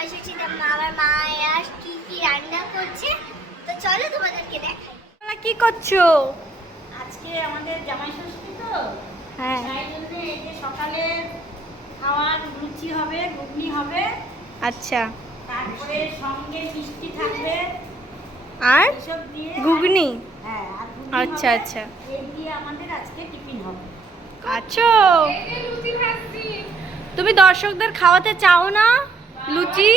মা আমার কি কি রান্না করছে? তো চলো তোমাদেরকে দেখাই। তোমরা কি করছ? আজকে আমাদের জামাই ষষ্ঠী তো। হ্যাঁ। তাই জন্য এই যে সকালে খাওয়ার লুচি হবে ঘুগনি হবে। আচ্ছা। তারপরে সঙ্গে মিষ্টি থাকবে। আর ঘুগনি? হ্যাঁ আচ্ছা, আচ্ছা। এই দিয়ে আমাদের আজকে টিফিন হবে। আছো তুমি দর্শকদের খাওয়াতে চাও না? লুচি?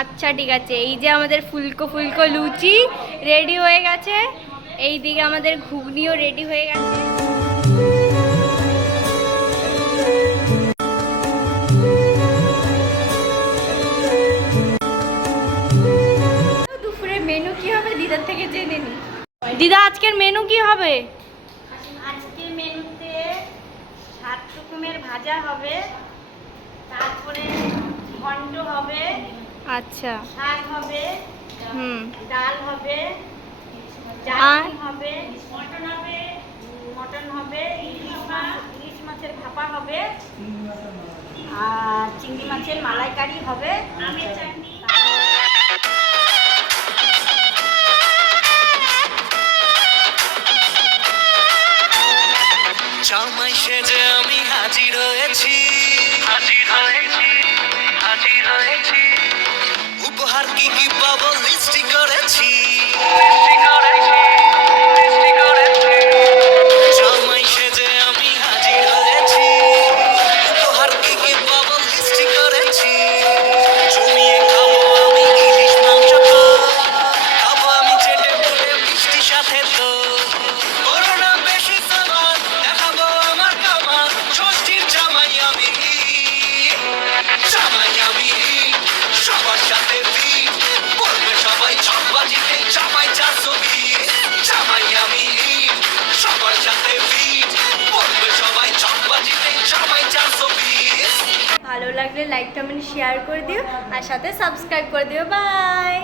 আচ্ছা ঠিক আছে। এই যে আমাদের ফুলকো ফুলকো লুচি রেডি হয়ে গেছে। এই দিকে আমাদের ঘুগনিও রেডি হয়ে গেছে। দুপুরে মেনু কি হবে? দিদার থেকে জেনে নি। দিদা, আজকের মেনু কি হবে আজকে মেনুতে সাত রকমের ভাজা হবে তারপরে ঘন্ট হবে আচ্ছা। শাক হবে হুম। ডাল হবে আর? চাটনি হবে মটন হবে মটন হবে ইলিশ মাছ ইলিশ মাছের ভাপা হবে আর চিংড়ি মাছের মালাইকারি হবে। আমের চাটনি। জামাই সেজে কি কি পাবো লিস্টি করেছি? লাগলে লাইক কমেন্ট শেয়ার করে দিও আর সাথে সাবস্ক্রাইব করে দিও। বাই